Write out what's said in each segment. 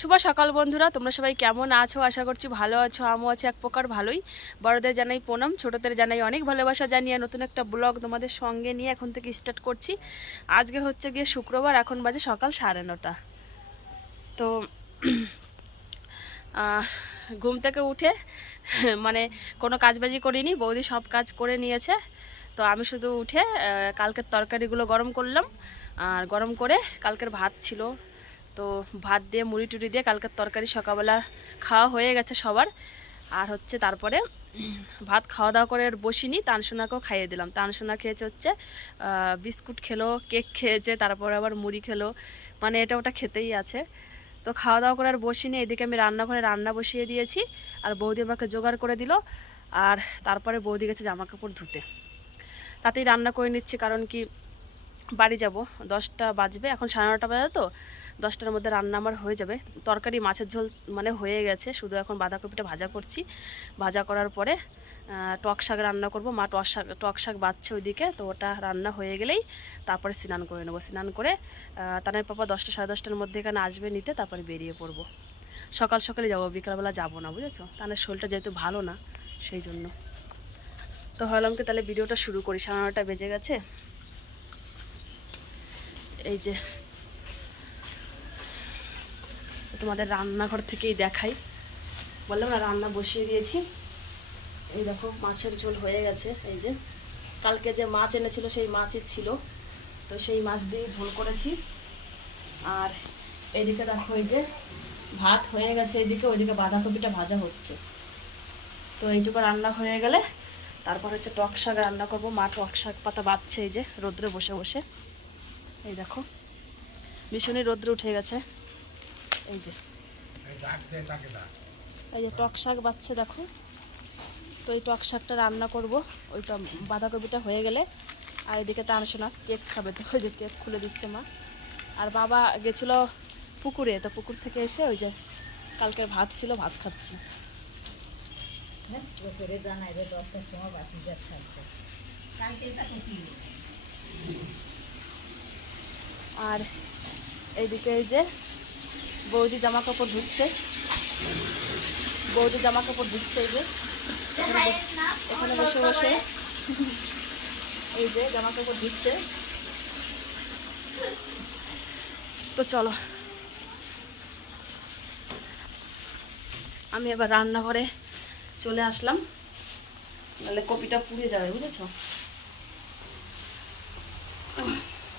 শুভ সকাল বন্ধুরা, তোমরা সবাই কেমন আছো? আশা করছি ভালো আছো। আমিও আছি এক প্রকার ভালোই। বড়দের জানাই প্রণাম, ছোটদের জানাই অনেক ভালোবাসা জানিয়ে নতুন একটা ব্লগ তোমাদের সঙ্গে নিয়ে এখন থেকে স্টার্ট করছি। আজকে হচ্ছে গিয়ে শুক্রবার, এখন বাজে সকাল 9:30। তো ঘুম থেকে উঠে মানে কোনো কাজবাজি করিনি, বৌদি সব কাজ করে নিয়েছে। তো আমি শুধু উঠে কালকের তরকারিগুলো গরম করলাম, আর গরম করে কালকের ভাত ছিল, তো ভাত দিয়ে মুড়ি টুড়ি দিয়ে কালকের তরকারি সকালবেলা খাওয়া হয়ে গেছে সবার। আর হচ্ছে তারপরে ভাত খাওয়া দাওয়া করে বসিনি, তানসোনাকেও খাইয়ে দিলাম। তানসোনা খেয়েছে হচ্ছে বিস্কুট খেলো, কেক খেয়েছে, তারপরে আবার মুড়ি খেলো, মানে এটা ওটা খেতেই আছে। তো খাওয়া দাওয়া করে আর বসিনি, এদিকে আমি রান্নাঘরে রান্না বসিয়ে দিয়েছি, আর বৌদি আমাকে জোগাড় করে দিল। আর তারপরে বৌদি গেছে জামা কাপড় ধুতে, তাতেই রান্না করে নিচ্ছি, কারণ কি বাড়ি যাব 10টা বাজবে, এখন 9:30 বাজে, তো 10টার মধ্যে রান্না আমার হয়ে যাবে। তরকারি মাছের ঝোল মানে হয়ে গেছে, শুধু এখন বাঁধাকপিটা ভাজা করছি। ভাজা করার পরে টক শাক রান্না করব, মা টক শাক বাচ্ছে ওইদিকে, তো ওটা রান্না হয়ে গেলেই তারপরে স্নান করে নেবো। স্নান করে তানের পাপা 10টা সাড়ে 10টার মধ্যে এখানে আসবে নিতে, তারপরে বেরিয়ে পড়বো। সকাল সকালে যাবো, বিকালবেলা যাবো না, বুঝেছো? তানের শরীরটা যেহেতু ভালো না, সেই জন্য। তো ভাবলাম কি তাহলে ভিডিওটা শুরু করি, 9:30 বেজে গেছে। এই যে তোমাদের রান্নাঘর থেকেই দেখাই, বললাম না রান্না বসিয়ে দিয়েছি। এই দেখো মাছের ঝোল হয়ে গেছে। এই যে কালকে যে মাছ এনেছিল সেই মাছই ছিল, তো সেই মাছ দিয়ে ঝোল করেছি। আর এইদিকে দেখো এই যে ভাত হয়ে গেছে, এইদিকে ওইদিকে বাঁধাকপিটা ভাজা হচ্ছে। তো এইটুকু রান্না হয়ে গেলে তারপর হচ্ছে টক শাক রান্না করবো। মা টক শাক পাতা বাচ্ছে, এই যে রোদ্রে বসে বসে। এই দেখো ভীষণই রোদ্রে উঠে গেছে। এই যে টক শাক বাচ্ছে দেখো। তো এই টক শাকটা রান্না করব, ওইটা বাঁধাকপিটা হয়ে গেলে। আর এদিকে তো আনছো না, কেক খাবে, তো ওই যে কেক খুলে দিচ্ছে মা। আর বাবা গেছিলো পুকুরে, তো পুকুর থেকে এসে ওই যে কালকের ভাত ছিল, ভাত খাচ্ছি। আর এইদিকে এই যে বৌদি জামা কাপড় ধুচ্ছে, বৌদি জামা কাপড় ধুচ্ছে। এই যে এখানে বসে বসে এই যে জামা কাপড় ধুচ্ছে। তো চলো আমি এবার রান্নাঘরে চলে আসলাম, নাহলে কপিটা পুড়ে যাবে, বুঝেছো?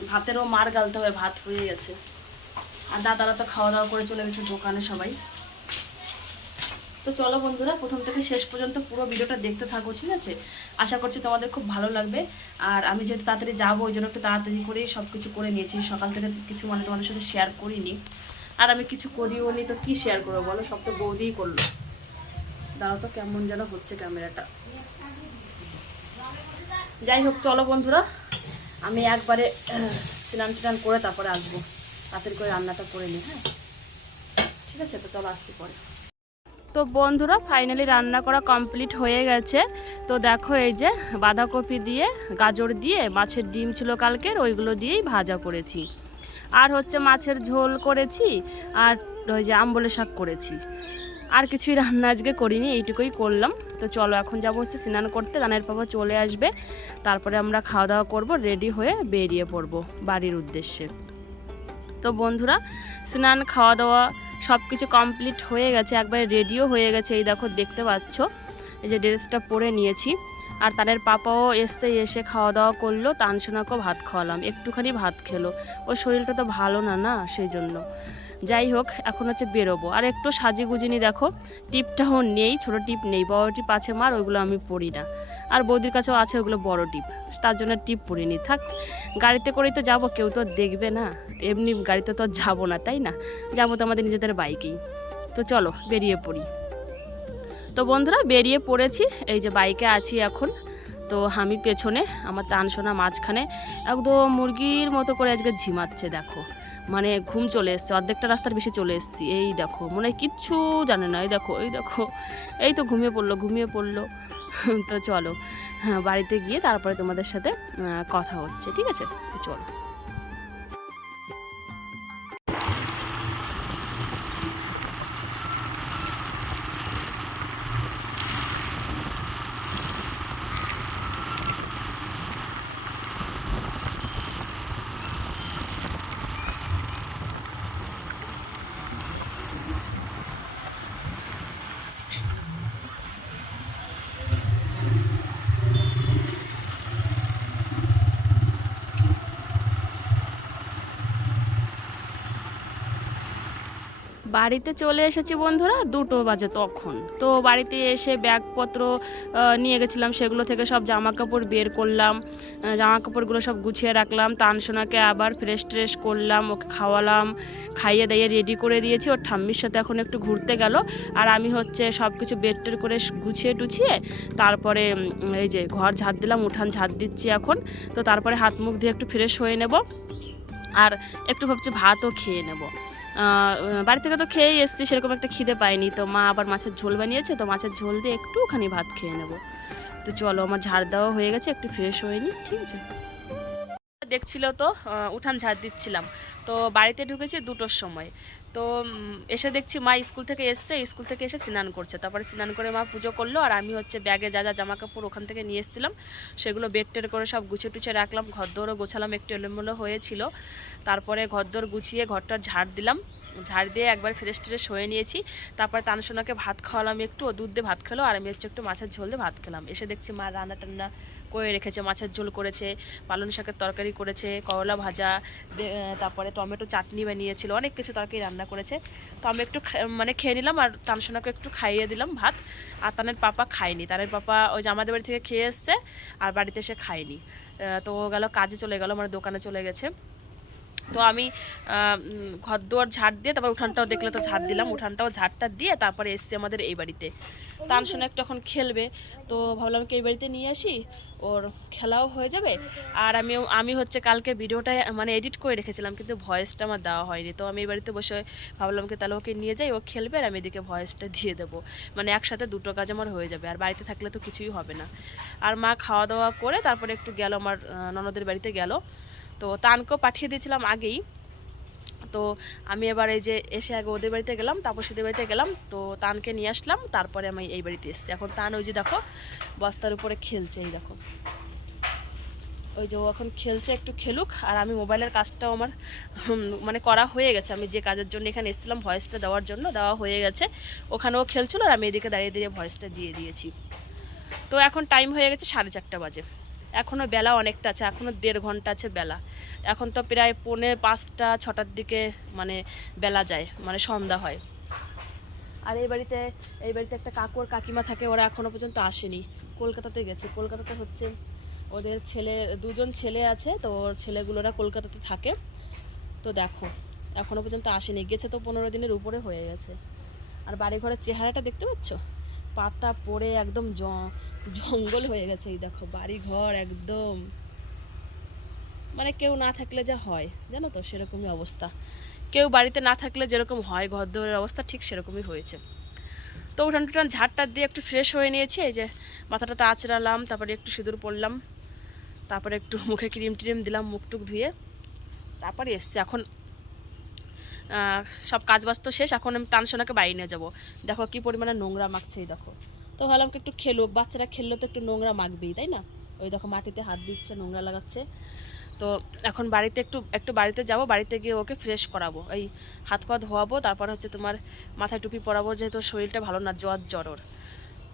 ভাতেরও মার গালতে হবে, ভাত হয়ে গেছে। আর দাদারা তো খাওয়া দাওয়া করে চলে গেছে দোকানে সবাই। তো চলো বন্ধুরা, প্রথম থেকে শেষ পর্যন্ত পুরো ভিডিওটা দেখতে থাকো, ঠিক আছে? আশা করছি তোমাদের খুব ভালো লাগবে। আর আমি যেহেতু তাড়াতাড়ি যাবো, ওই জন্য একটু তাড়াতাড়ি করেই সব কিছু করে নিয়েছি। সকাল থেকে কিছু মানে তোমাদের সাথে শেয়ার করিনি, আর আমি কিছু করিও নি, তো কি শেয়ার করবো বলো? সব তো বৌদিই করলো। দাও তো, কেমন যেন হচ্ছে ক্যামেরাটা। যাই হোক, চলো বন্ধুরা, আমি একবারে স্নান টান করে তারপরে আসবো, তাড়াতাড়ি করে রান্নাটা করে নিই। হ্যাঁ ঠিক আছে, তো চলো আসছি পরে। তো বন্ধুরা ফাইনালি রান্না করা কমপ্লিট হয়ে গেছে। তো দেখো এই যে বাঁধাকপি দিয়ে, গাজর দিয়ে, মাছের ডিম ছিল কালকের, ওইগুলো দিয়েই ভাজা করেছি। আর হচ্ছে মাছের ঝোল করেছি, আর ওই যে আম্বলে শাক করেছি। আর কিছুই রান্না আজকে করিনি, এইটুকুই করলাম। তো চলো এখন যাবো হচ্ছে স্নান করতে, দানের পাপা চলে আসবে, তারপরে আমরা খাওয়া দাওয়া করবো, রেডি হয়ে বেরিয়ে পড়বো বাড়ির উদ্দেশ্যে। তো বন্ধুরা স্নান খাওয়া দাওয়া সব কিছু কমপ্লিট হয়ে গেছে, একবারে রেডিও হয়ে গেছে। এই দেখো দেখতে পাচ্ছ, এই যে ড্রেসটা পরে নিয়েছি। আর তাদের পাপাও এসে খাওয়া দাওয়া করলো, তানসোনাকেও ভাত খাওয়ালাম, একটুখানি ভাত খেলো, ওর শরীরটা তো ভালো না, না সেই জন্য। যাই হোক এখন হচ্ছে বেরোবো। আর একটু সাজি গুজিনি, দেখো টিপটাও নেই, ছোটো টিপ নেই, বড় টিপ আছে মার, ওইগুলো আমি পরি না। আর বৌদির কাছেও আছে ওগুলো বড় টিপ, তার জন্য টিপ পরিনি। থাক, গাড়িতে করেই তো যাবো, কেউ তো দেখবে না, এমনি গাড়িতে তো যাবো না, তাই না? যাবো তো আমাদের নিজেদের বাইকেই। তো চলো বেরিয়ে পড়ি। তো বন্ধুরা বেরিয়ে পড়েছি, এই যে বাইকে আছি এখন। তো আমি পেছনে, আমার তানসোনা মাঝখানে, একদম মুরগির মতো করে আজকে ঝিমাচ্ছে। দেখো মানে ঘুম চলে এসছে, অর্ধেকটা রাস্তার বেশি চলে এসছি। এই দেখো মনে হয় কিচ্ছু জানে না, এই দেখো এই দেখো, এই তো ঘুমিয়ে পড়লো। তো চলো হ্যাঁ বাড়িতে গিয়ে তারপরে তোমাদের সাথে কথা হচ্ছে, ঠিক আছে? তো চলো। বাড়িতে চলে এসেছি বন্ধুরা 2টো বাজে তখন। তো বাড়িতে এসে ব্যাগপত্র নিয়ে গেছিলাম, সেগুলো থেকে সব জামা কাপড় বের করলাম, জামা কাপড়গুলো সব গুছিয়ে রাখলাম। তানসোনাকে আবার ফ্রেশ ট্রেশ করলাম, ওকে খাওয়ালাম, খাইয়ে দাইয়ে রেডি করে দিয়েছি। ওর ঠাম্মির সাথে এখন একটু ঘুরতে গেল, আর আমি হচ্ছে সব কিছু বেডটের করে গুছিয়ে টুছিয়ে তারপরে এই যে ঘর ঝাড় দিলাম, উঠান ঝাড় দিচ্ছি এখন। তো তারপরে হাত মুখ দিয়ে একটু ফ্রেশ হয়ে নেব, আর একটু ভাবছি ভাতও খেয়ে নেব। বাড়ি থেকে তো খেয়েই এসছি, সেরকম একটা খিদে পাইনি। তো মা আবার মাছের ঝোল বানিয়েছে, তো মাছের ঝোল দিয়ে একটুখানি ভাত খেয়ে নেব। তো চলো, আমার ঝাড় দেওয়া হয়ে গেছে, একটু ফ্রেশ হয়ে নিই, ঠিক আছে। দেখছিল তো উঠান ঝাড় দিচ্ছিলাম। তো বাড়িতে ঢুকেছি 2টোর সময়। তো এসে দেখছি মা স্কুল থেকে এসছে, স্কুল থেকে এসে স্নান করছে। তারপরে স্নান করে মা পুজো করলো, আর আমি হচ্ছে ব্যাগে যা যা জামা কাপড় ওখান থেকে নিয়ে এসেছিলাম সেগুলো বেডটের করে সব গুছিয়ে টুছিয়ে রাখলাম। ঘরদোরও গোছালাম, একটু এলোমেলো হয়েছিল। তারপরে ঘরদোর গুছিয়ে ঘরটা ঝাড় দিলাম, ঝাড় দিয়ে একবার ফ্রেশ ট্রেশ হয়ে নিয়েছি। তারপরে তানসোনাকে ভাত খাওয়ালাম, একটু ও দুধ দিয়ে ভাত খেলো, আর আমি হচ্ছে একটু মাছের ঝোল দিয়ে ভাত খেলাম। এসে দেখছি মা রান্না টান্না করে রেখেছে, মাছের ঝোল করেছে, পালং শাকের তরকারি করেছে, করলা ভাজা, তারপরে টমেটো চাটনি বানিয়েছিল, অনেক কিছু তরকারি রান্না করেছে। তো আমি একটু মানে খেয়ে নিলাম, আর তানসোনাকে একটু খাইয়ে দিলাম ভাত। আর তানের পাপা খায়নি, তানের পাপা ওই যে আমাদের বাড়ি থেকে খেয়ে এসছে, আর বাড়িতে এসে খায়নি। তো ও গেল কাজে, চলে গেল, মানে দোকানে চলে গেছে। তো আমি ঘর দুয়ার ঝাড় দিয়ে তারপর উঠানটাও দেখলে তো ঝাড় দিলাম, উঠানটাও ঝাড়টা দিয়ে তারপরে এসছি আমাদের এই বাড়িতে। তানসোনা একটু এখন খেলবে, তো ভাবলাম কি এই বাড়িতে নিয়ে আসি, ওর খেলাও হয়ে যাবে। আর আমি হচ্ছে কালকে ভিডিওটা মানে এডিট করে রেখেছিলাম, কিন্তু ভয়েসটা আমার দেওয়া হয়নি। তো আমি এই বাড়িতে বসে ভাবলাম কি তাহলে ওকে নিয়ে যাই, ও খেলবে আর আমি এদিকে ভয়েসটা দিয়ে দেবো, মানে একসাথে 2টো কাজ আমার হয়ে যাবে। আর বাড়িতে থাকলে তো কিছুই হবে না। আর মা খাওয়া দাওয়া করে তারপরে একটু গেল আমার ননদের বাড়িতে গেল। তো তানকেও পাঠিয়ে দিয়েছিলাম আগেই। তো আমি এবার এই যে এসে আগে ওদের বাড়িতে গেলাম, তাপসীদের বাড়িতে গেলাম, তো তানকে নিয়ে আসলাম, তারপরে আমি এই বাড়িতে এসেছি। এখন তান ওই যে দেখো বস্তার উপরে খেলছে, এই দেখো ওই যে ও এখন খেলছে, একটু খেলুক। আর আমি মোবাইলের কাজটাও আমার মানে করা হয়ে গেছে, আমি যে কাজের জন্য এখানে এসেছিলাম ভয়েসটা দেওয়ার জন্য, দেওয়া হয়ে গেছে। ওখানেও খেলছিল আর আমি এদিকে দাঁড়িয়ে দাঁড়িয়ে ভয়েসটা দিয়ে দিয়েছি। তো এখন টাইম হয়ে গেছে 4:30 বাজে, এখনও বেলা অনেকটা আছে, এখনও 1.5 ঘন্টা আছে বেলা। এখন তো প্রায় 4:45 6টার দিকে মানে বেলা যায়, মানে সন্ধ্যা হয়। আর এই বাড়িতে একটা কাকু আর কাকিমা থাকে, ওরা এখনও পর্যন্ত আসেনি, কলকাতাতে গেছে। কলকাতাতে হচ্ছে ওদের ছেলে, 2জন ছেলে আছে, তো ওর ছেলেগুলোরা কলকাতাতে থাকে। তো দেখো এখনও পর্যন্ত আসেনি, গেছে তো 15 দিনের উপরে হয়ে গেছে। আর বাড়িঘরের চেহারাটা দেখতে পাচ্ছ, পাতা পড়ে একদম জঙ্গল হয়ে গেছে। এই দেখো বাড়িঘর একদম, মানে কেউ না থাকলে যা হয় জানো তো, সেরকমই অবস্থা। কেউ বাড়িতে না থাকলে যেরকম হয় ঘর দোরের অবস্থা, ঠিক সেরকমই হয়েছে। তো উঠান টুটান ঝাড়টার দিয়ে একটু ফ্রেশ হয়ে নিয়েছি, এই যে মাথাটা আঁচড়ালাম, তারপরে একটু সিঁদুর পরলাম, তারপরে একটু মুখে ক্রিম ট্রিম দিলাম, মুখ টুক ধুয়ে তারপরে এসছে। এখন সব কাজ বাজ তো শেষ, এখন আমি তানসোনাকে বাড়ি নিয়ে যাবো। দেখো কি পরিমাণে নোংরা মাখছেই দেখো। তো ভাবলাম কি একটু খেলুক, বাচ্চারা খেললে তো একটু নোংরা মাখবেই, তাই না? ওই দেখো মাটিতে হাত দিচ্ছে, নোংরা লাগাচ্ছে। তো এখন বাড়িতে একটু বাড়িতে যাব, বাড়িতে গিয়ে ওকে ফ্রেশ করাবো, এই হাত পা ধোয়াবো, তারপর হচ্ছে তোমার মাথায় টুপি পরাবো, যেহেতু শরীরটা ভালো না, জ্বর।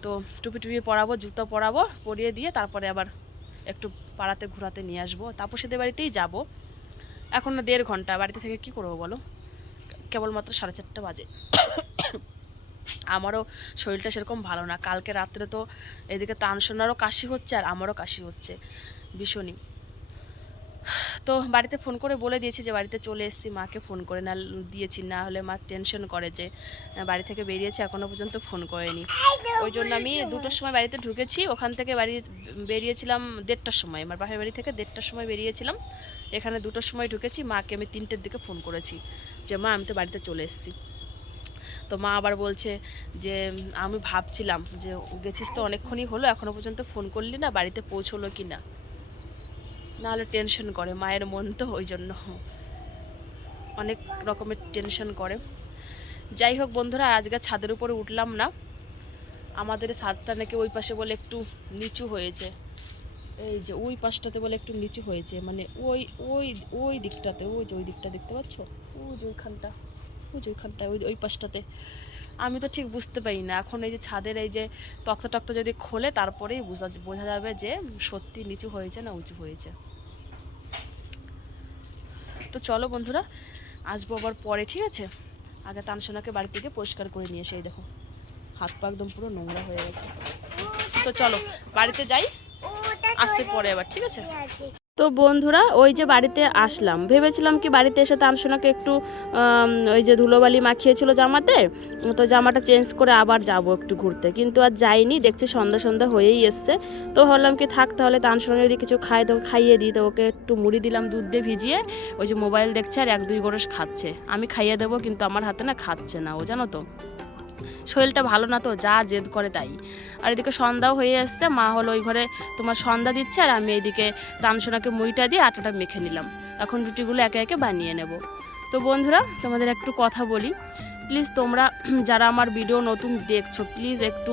তো টুপি পরাবো, জুতো পরাবো, পরিয়ে দিয়ে তারপরে আবার একটু পাড়াতে ঘোরাতে নিয়ে আসবো। তাপসীদের বাড়িতেই যাব। এখন 1.5 ঘন্টা, বাড়িতে থেকে কি করবো বলো, কেবলমাত্র 4:30 বাজে। আমারও শরীরটা সেরকম ভালো না, কালকে রাত্রে তো এদিকে তানসোনারও কাশি হচ্ছে আর আমারও কাশি হচ্ছে ভীষণই। তো বাড়িতে ফোন করে বলে দিয়েছি যে বাড়িতে চলে এসেছি, মাকে ফোন করে দিয়েছি, না হলে মা টেনশন করে যে বাড়ি থেকে বেরিয়েছে এখনও পর্যন্ত ফোন করেনি। ওই জন্য আমি 2টোর সময় বাড়িতে ঢুকেছি, ওখান থেকে বেরিয়েছিলাম 1:30টার সময়, আমার বাপের বাড়ি থেকে 1:30টার সময় বেরিয়েছিলাম, এখানে 2টোর সময় ঢুকেছি। মাকে আমি 3টের দিকে ফোন করেছি যে মা আমি তো বাড়িতে চলে এসেছি। তো মা আবার বলছে যে আমি ভাবছিলাম যে গেছিস তো অনেকক্ষণই হলো, এখনও পর্যন্ত ফোন করলি না, বাড়িতে পৌঁছলো কি না, নাহলে টেনশন করে, মায়ের মন তো ওই জন্য অনেক রকমের টেনশন করে। যাই হোক বন্ধুরা, আজকে ছাদের উপরে উঠলাম না, আমাদের ছাদটা নাকি ওই পাশে বলে একটু নিচু হয়েছে, এই যে ওই পাশটাতে বলে একটু নিচু হয়েছে, মানে ওই ওই ওই দিকটাতে, ওই যে ওই দিকটা দেখতে পাচ্ছ, ওই যে ওইখানটা, ওই পাশটাতে। আমি তো ঠিক বুঝতে পারি না এখন, এই যে ছাদের এই যে তক্তা যদি খোলে তারপরেই বোঝা যাবে যে সত্যি নিচু হয়েছে না উঁচু হয়েছে। তো চলো বন্ধুরা, আসবো আবার পরে, ঠিক আছে? আগে তানসোনাকে বাড়ি থেকে পরিষ্কার করে নিয়ে এসে, এই দেখো হাত পা একদম পুরো নোংরা হয়ে গেছে। তো চলো বাড়িতে যাই, আসতে পরে আবার, ঠিক আছে? তো বন্ধুরা ওই যে বাড়িতে আসলাম, ভেবেছিলাম কি বাড়িতে এসে তানসোনাকে একটু ওই যে ধুলোবালি মাখিয়েছিল জামাতে, তো জামাটা চেঞ্জ করে আবার যাব একটু ঘুরতে, কিন্তু আর যাইনি। দেখছি সন্ধ্যা সন্ধ্যা হয়েই এসছে, তো ভাবলাম কি থাক তাহলে তানসোনা যদি কিছু খায় তো খাইয়ে দিই। তো ওকে একটু মুড়ি দিলাম দুধ দিয়ে ভিজিয়ে, ওই যে মোবাইল দেখছে আর 1-2 গরস খাচ্ছে। আমি খাইয়ে দেবো কিন্তু আমার হাতে না খাচ্ছে না ও, জানো তো শরীরটা ভালো না, তো যা জেদ করে তাই। আর এদিকে সন্ধ্যাও হয়ে এসছে, মা হলো ওই ঘরে তোমার সন্ধ্যা দিচ্ছে, আর আমি এইদিকে তানসোনাকে মুইটা দিয়ে আটাটা মেখে নিলাম। এখন রুটিগুলো একে একে বানিয়ে নেব। তো বন্ধুরা তোমাদের একটু কথা বলি, প্লিজ তোমরা যারা আমার ভিডিও নতুন দেখছো প্লিজ একটু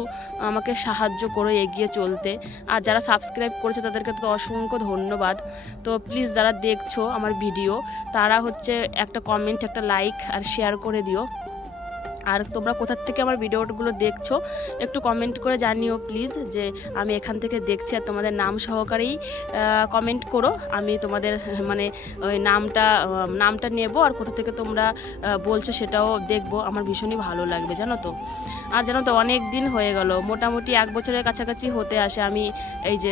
আমাকে সাহায্য করো এগিয়ে চলতে। আর যারা সাবস্ক্রাইব করেছে তাদেরকে তো অসংখ্য ধন্যবাদ। তো প্লিজ যারা দেখছো আমার ভিডিও তারা হচ্ছে একটা কমেন্ট, একটা লাইক আর শেয়ার করে দিও। আর তোমরা কোথা থেকে আমার ভিডিওগুলো দেখছো একটু কমেন্ট করে জানিও প্লিজ, যে আমি এখান থেকে দেখছি। আর তোমাদের নাম সহকারেই কমেন্ট করো, আমি তোমাদের মানে ওই নামটা নেব, আর কোথা থেকে তোমরা বলছো সেটাও দেখবো। আমার ভীষণই ভালো লাগবে জানো তো। আর জানো তো অনেক দিন হয়ে গেল, মোটামুটি 1 বছরের কাছাকাছি হতে আসে আমি এই যে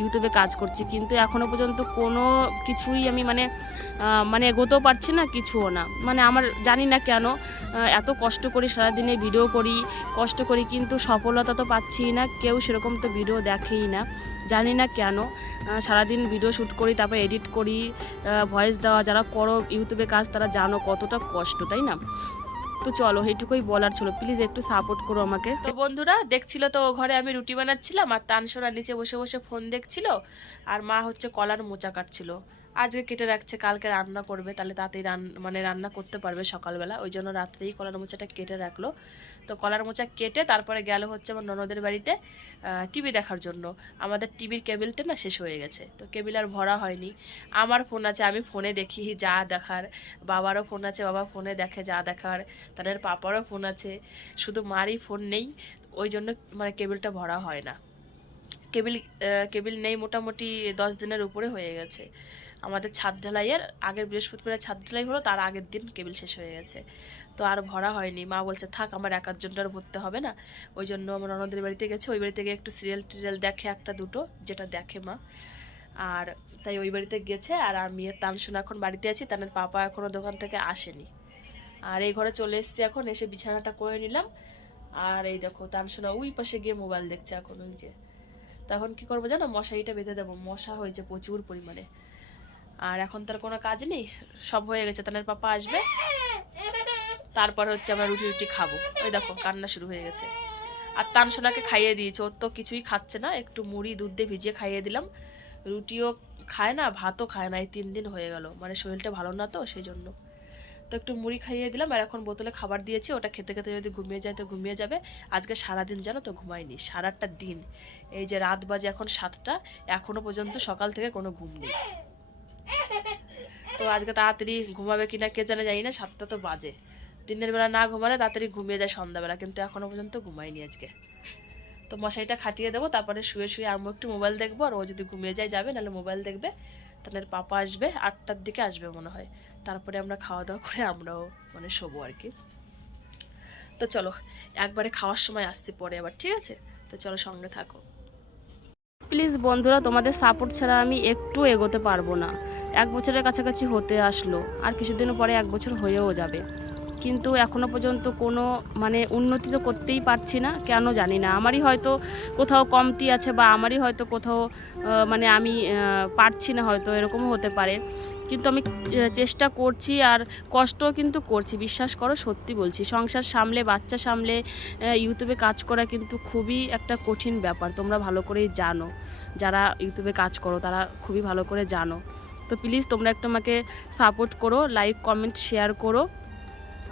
ইউটিউবে কাজ করছি, কিন্তু এখনও পর্যন্ত কোনো কিছুই আমি মানে এগোতেও পারছি না, কিছুও না। মানে আমার জানি না কেন এত কষ্ট করি, সারাদিনে ভিডিও করি, কষ্ট করি, কিন্তু সফলতা তো পাচ্ছি না। কেউ সেরকম তো ভিডিও দেখেই না, জানি না কেন। সারাদিন ভিডিও শ্যুট করি, তারপর এডিট করি, ভয়েস দেওয়া, যারা করো ইউটিউবে কাজ তারা জানো কতটা কষ্ট, তাই না? তো চলো এইটুকুই বলার ছিল, প্লিজ একটু সাপোর্ট করো আমাকে। তো বন্ধুরা দেখছিল তো ঘরে আমি রুটি বানাচ্ছিলাম, আর তানসোনা নিচে বসে বসে ফোন দেখছিল, আর মা হচ্ছে কলার মোচা কাটছিল। আজকে কেটে রাখছে, কালকে রান্না করবে, তাহলে তাতেই রান্না করতে পারবে সকালবেলা, ওই জন্য রাত্রেই কলার মোচাটা কেটে রাখলো। তো কলার মোচা কেটে তারপরে গেল হচ্ছে আমার ননদের বাড়িতে টিভি দেখার জন্য। আমাদের টিভির কেবিলটা না শেষ হয়ে গেছে, তো কেবিল আর ভরা হয়নি। আমার ফোন আছে, আমি ফোনে দেখি যা দেখার, বাবারও ফোন আছে, বাবা ফোনে দেখে যা দেখার, তাদের পাপারও ফোন আছে, শুধু মারই ফোন নেই, ওই জন্য মানে কেবিলটা ভরা হয় না। কেবিল নেই মোটামুটি 10 দিনের উপরে হয়ে গেছে। আমাদের ছাদ ঢালাইয়ের আগের বৃহস্পতিবার ছাদ ঢালাই হলো, তার আগের দিন কেবিল শেষ হয়ে গেছে, তো আর ভরা হয়নি। মা বলছে থাক আমার একার জন্য আর ভরতে হবে না, ওই জন্য আমার ননদের বাড়িতে গেছে, ওই বাড়ি থেকে একটু সিরিয়াল দেখে 1-2 যেটা দেখে মা, আর তাই ওই বাড়িতে গেছে। আর আমি তানসোনা এখন বাড়িতে আছি, তাদের পাপা এখনও দোকান থেকে আসেনি। আর এই ঘরে চলে এসেছি এখন, এসে বিছানাটা করে নিলাম। আর এই দেখো তানসোনা ওই পাশে গিয়ে মোবাইল দেখছে এখন, ওই যে। তখন কি করবো জানো, মশারিটা বেঁধে দেবো, মশা হয়েছে প্রচুর পরিমাণে। আর এখন তার কোনো কাজ নেই, সব হয়ে গেছে, তানের পাপা আসবে, তারপর হচ্ছে আমরা রুটি খাবো। ওই দেখো কান্না শুরু হয়ে গেছে। আর তানসোনাকে খাইয়ে দিয়েছে, ওর তো কিছুই খাচ্ছে না, একটু মুড়ি দুধ দিয়ে ভিজিয়ে খাইয়ে দিলাম। রুটিও খায় না, ভাতও খায় না, এই 3 দিন হয়ে গেল, মানে শরীরটা ভালো না তো সেই জন্য। তো একটু মুড়ি খাইয়ে দিলাম, আর এখন বোতলে খাবার দিয়েছি, ওটা খেতে খেতে যদি ঘুমিয়ে যায় তো ঘুমিয়ে যাবে। আজকে সারাদিন জানো তো ঘুমাইনি, সারাটা দিন, এই যে রাত বাজে এখন 7টা, এখনো পর্যন্ত সকাল থেকে কোনো ঘুম নেই। তো আজকে তাড়াতাড়ি ঘুমাবে কিনা কে জানে, জানি না, 7টা তো বাজে। দিনের বেলা না ঘুমালে তাড়াতাড়ি ঘুমিয়ে যায় সন্ধ্যাবেলা, কিন্তু এখনো পর্যন্ত ঘুমাইনি আজকে। তো মশারিটা খাটিয়ে দেবো, তারপরে শুয়ে শুয়ে আমি একটু মোবাইল দেখবো, আর ও যদি ঘুমিয়ে যায় যাবে, নাহলে মোবাইল দেখবে। তাদের পাপা আসবে 8টার দিকে আসবে মনে হয়, তারপরে আমরা খাওয়া দাওয়া করে আমরাও মানে শোবো আর কি। তো চলো একবারে খাওয়ার সময় আসছি পরে আবার, ঠিক আছে? তো চলো সঙ্গে থাকো প্লিজ বন্ধুরা, তোমাদের সাপোর্ট ছাড়া আমি একটু এগোতে পারবো না। 1 বছরের কাছাকাছি হতে আসলো, আর কিছুদিন পরে 1 বছর হয়েও যাবে, কিন্তু এখনো পর্যন্ত কোনো মানে উন্নতি তো করতেই পারছি না, কেন জানি না। আমারই হয়তো কোথাও কমতি আছে, বা আমারই হয়তো কোথাও মানে আমি পারছি না, হয়তো এরকমও হতে পারে। কিন্তু আমি চেষ্টা করছি, আর কষ্টও কিন্তু করছি, বিশ্বাস করো, সত্যি বলছি। সংসার সামলে, বাচ্চা সামলে ইউটিউবে কাজ করা কিন্তু খুবই একটা কঠিন ব্যাপার, তোমরা ভালো করেই জানো, যারা ইউটিউবে কাজ করো তারা খুবই ভালো করে জানো। তো প্লিজ তোমরা একটু আমাকে সাপোর্ট করো, লাইক কমেন্ট শেয়ার করো।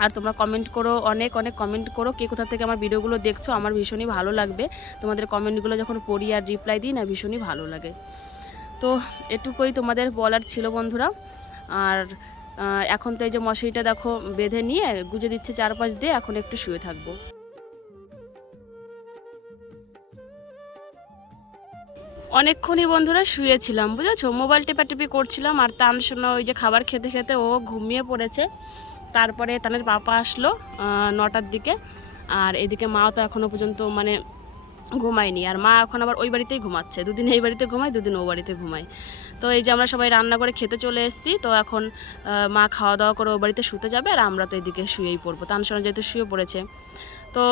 আর তোমরা কমেন্ট করো, অনেক অনেক কমেন্ট করো, কে কোথা থেকে আমার ভিডিওগুলো দেখছো, আমার ভীষণই ভালো লাগবে। তোমাদের কমেন্টগুলো যখন পড়ি আর রিপ্লাই দিই না, ভীষণই ভালো লাগে। তো এটুকুই তোমাদের বলার ছিল বন্ধুরা। আর এখন তো এই যে মশারিটা দেখো বেঁধে নিয়ে গুজে দিচ্ছে 4-5 দিয়ে, এখন একটু শুয়ে থাকবো। অনেকক্ষণই বন্ধুরা শুয়েছিলাম, বুঝেছো, মোবাইল টেপাটেপি করছিলাম। আর তানসোনা ওই যে খাবার খেতে খেতে ও ঘুমিয়ে পড়েছে, তারপরে তানের পাপা আসলো 9টার দিকে। আর এদিকে মাও তো এখনও পর্যন্ত মানে ঘুমায়নি, আর মা এখন আবার ওই বাড়িতেই ঘুমাচ্ছে, দুদিন এই বাড়িতে ঘুমায়, দুদিন ও বাড়িতে ঘুমায়। তো এই যে আমরা সবাই রান্না করে খেতে চলে এসেছি। তো এখন মা খাওয়া দাওয়া করে ও বাড়িতে শুতে যাবে, আর আমরা তো এদিকে শুয়েই পড়বো। তানসোনা যেহেতু শুয়ে পড়েছে, তো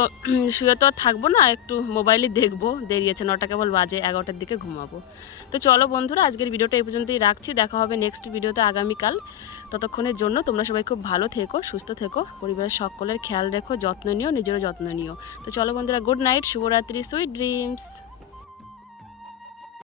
শুয়ে তো আর থাকবো না, একটু মোবাইলই দেখবো। দেরি আছে, 9টা কেবল বাজে, 11টার দিকে ঘুমাবো। তো চলো বন্ধুরা, আজকের ভিডিওটা এই পর্যন্তই রাখছি। দেখা হবে নেক্সট ভিডিওতে আগামীকাল। ততক্ষণের জন্য তোমরা সবাই খুব ভালো থেকো, সুস্থ থেকো, পরিবারের সকলের খেয়াল রেখো, যত্ন নিও, নিজেরও যত্ন নিও। তো চলো বন্ধুরা, গুড নাইট, শুভরাত্রি, সুইট ড্রিমস।